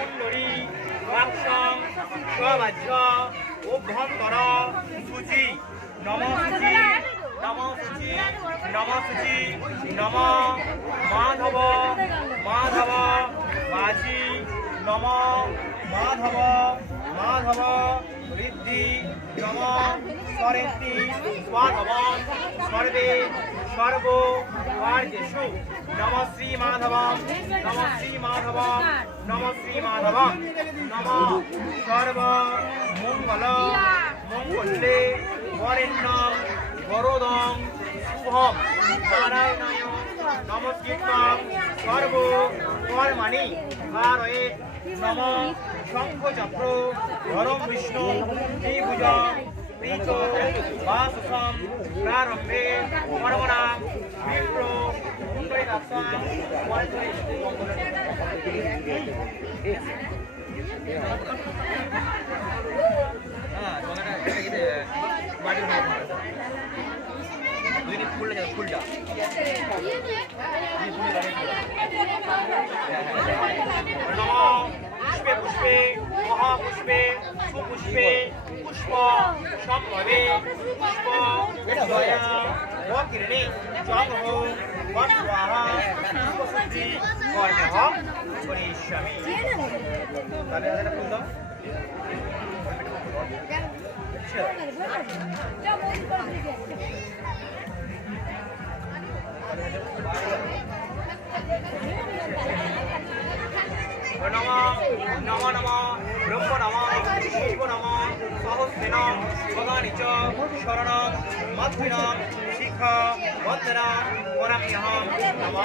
কুণ্ডলী বাক্সং স্ববাজ্য অভ্যন্তর সূচি, নম সূচি নম সূচি নম সূচি, নম মাধব মাধব বাজি নম মাধব মাধব। ঋদ্ধি নম সরেন্তি স্বাধবম সর্বে সর্ব কার্যেষু নম শ্রী মাধবম, নম শ্রী মাধবম, নম শ্রী মাধবম। নম সর্ব মঙ্গল, মঙ্গলে বরেণ্যম বরদম, শুভম, নারায়ণায় নমস্কৃতম সর্ব কর্মাণি কারয়ে নম वरुण विष्णु त्रिभुजं प्रीतो वासुसं प्रारम्भे परमणां विप्रो मुन्द्रैदासां 눈이 굴러냐 굴다 눈이 굴러냐 মহাপুষ্পে সুপুষ্পে পুষ্প সম্ভবে পুষ্প অকিরণে চন্দ্র বস্বাহা পুষ্পশুদ্ধি কর্মে হম করিষ্যামি তাহলে এটা নম নম ব্রহ্ম নম শিব নম সহস্রেন ভগানি চ শরণম মাতৃণম শিখা বন্দনা পরাম্যহম নম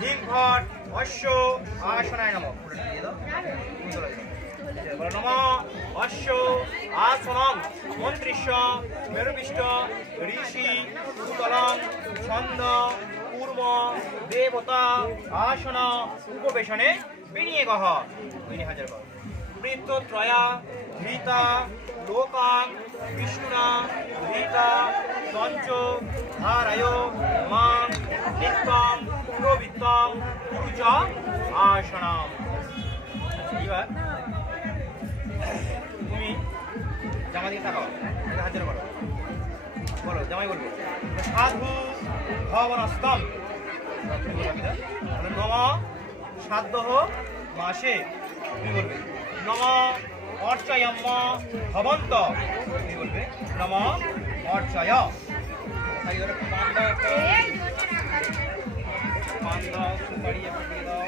ওই ভট অশ্ব আসনায় নম। নম। অশ্ব আসনম মন্ত্রিষ্য মেরুপিষ্ট ঋষি সুতলং ছন্দ কূর্ম দেবতা আসন উপবেশনে বিনিয়োগ। বিনি হাজার কর মৃত্যুত্রয়া ধৃতা লোকাং বিষ্ণুনা, ধৃতা পঞ্চ ধারায় মাং নিত্যম প্রবৃত্তম কুরুচ আসনম এবার তুমি জামা দিকে তাকাও হাজার করো বলো, জামাই বলব। সাধু ভবনস্তম নম সাধ্য মাসে। তুমি বলবে, নম অর্চয়ম্ম অর্চয়। পান দাও সুপারি দাও।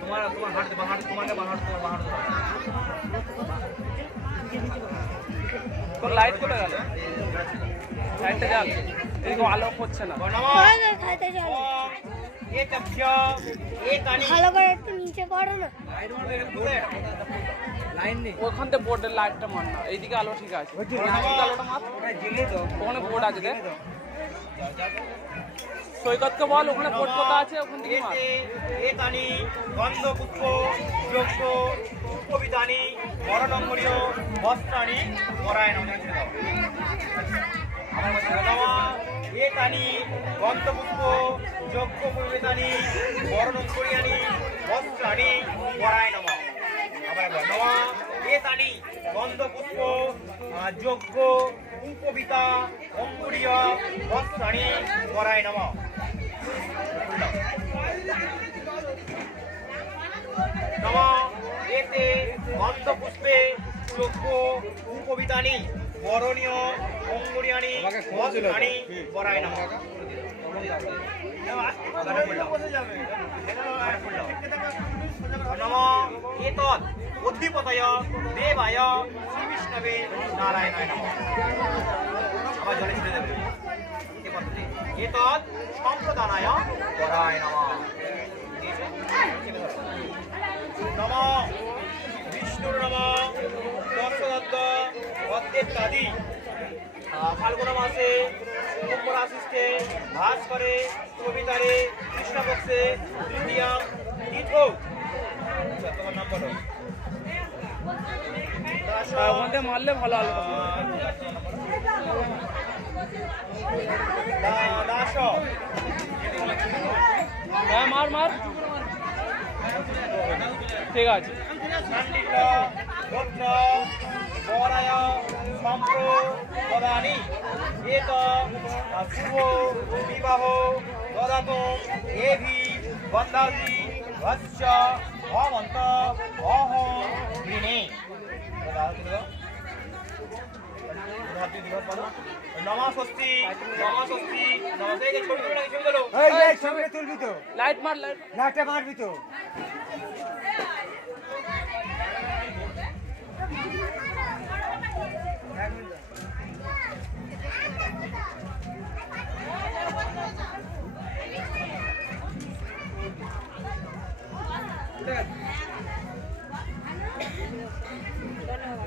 তোমার তোমার হাঁটতে বা হাঁট তোমাকে হাঁট তোমার হাঁট লাইট চলে গেল? লাইটটা যাক এদিকে আলো হচ্ছে না। ভালো করে একটু নিচে করো না। লাইন নেই ওখান থেকে বোর্ডের লাইটটা মার না। এইদিকে আলো ঠিক আছে। আলোটা মার। ওখানে বোর্ড আছে দেখ। সৈকতকে বল ওখানে বোর্ড কোথা আছে ওখান থেকে মার। এতানি গন্ধপুষ্প যজ্ঞ পুষ্পবিতানি বরণঙ্গরীয় বস্ত্রাণি পরায়ণ আমার এতানি গন্ধপুষ্প যজ্ঞ পুষ্পবিতানি বরণঙ্গরিয়ানি বস্ত্রাণি পরায় নম আবার একবার, নমা গন্ধপুষ্প যজ্ঞ, উপবিতা, অঙ্কুরীয় বস্ত্রাণি পরায় নম নম এতে গন্ধপুষ্পে যোগ্য কবিতানি বরণীয় অঙ্গুরিয়ানি বদনানি বরাই নাম নম এতৎ উদ্দীপতয় দেবায় শ্রীবিষ্ণবে নারায়ণায় নম। আবার জলে ছেড়ে দেবে। সম্প্রদানায় নম। নম বিষ্ণুর নম দর্শদত্ত অদ্যেত্যাদি ফাল্গুন মাসে কুম্ভ রাশিষ্ঠে ভাস করে কবিতারে কৃষ্ণপক্ষে তৃতীয়া তীর্থ তোমার নাম বলো। ওখান মারলে ভালো আলো দাস হ্যাঁ মার মার। ঠিক আছে। খান্ডিত গোত্র বরায় সম্প্র প্রদানি। এত শুভ বিবাহ দদাত এভি বন্দাজি ভস্য ভবন্ত অহ তো। লাইট মার লাইট লাইটটা মারবি তো।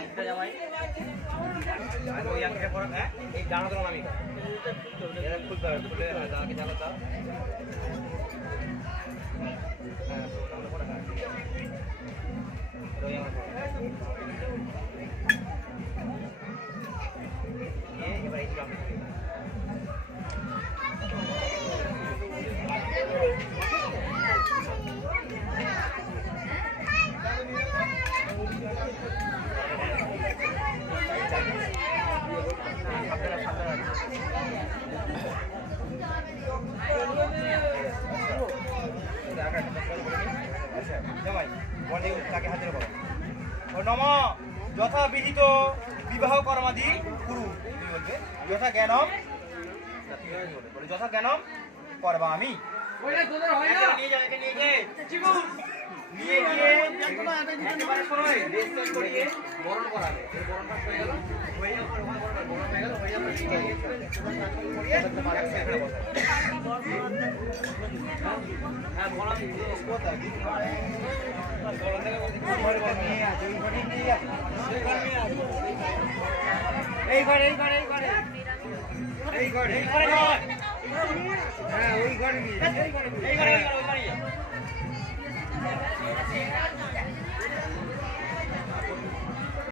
এটা জামাই। আর ওই আংটিটা পরো, হ্যাঁ? এই ডানা ধরো নামিয়ে দাও। এটা খুলতে হবে, খুলে, হ্যাঁ, দাঁড়াকে জানো দাও। হ্যাঁ, তো ডানাটা পরো, হ্যাঁ। ওই আংটি পরো। দিয়ে এবার এই বিহিত বিবাহ কর্মাদি কুরু। তুমি যথা জ্ঞানম যথা জ্ঞানম করবা আমি একে নিয়ে যাও, নিয়ে গিয়ে, নিয়ে গিয়ে একেবারে শোনো, এই দেশ ত্যাগ করিয়ে বরণ করাবে। বরণটা হয়ে গেল, হয়ে যাওয়ার বরণ- হয়ে গেল, হয়ে যাওয়ার। হ্যাঁ, বরণ থেকে এই ঘরে এই ঘরে এই ঘরে এই ঘরে এই ঘরে হ্যাঁ ওই ঘরে নিয়ে।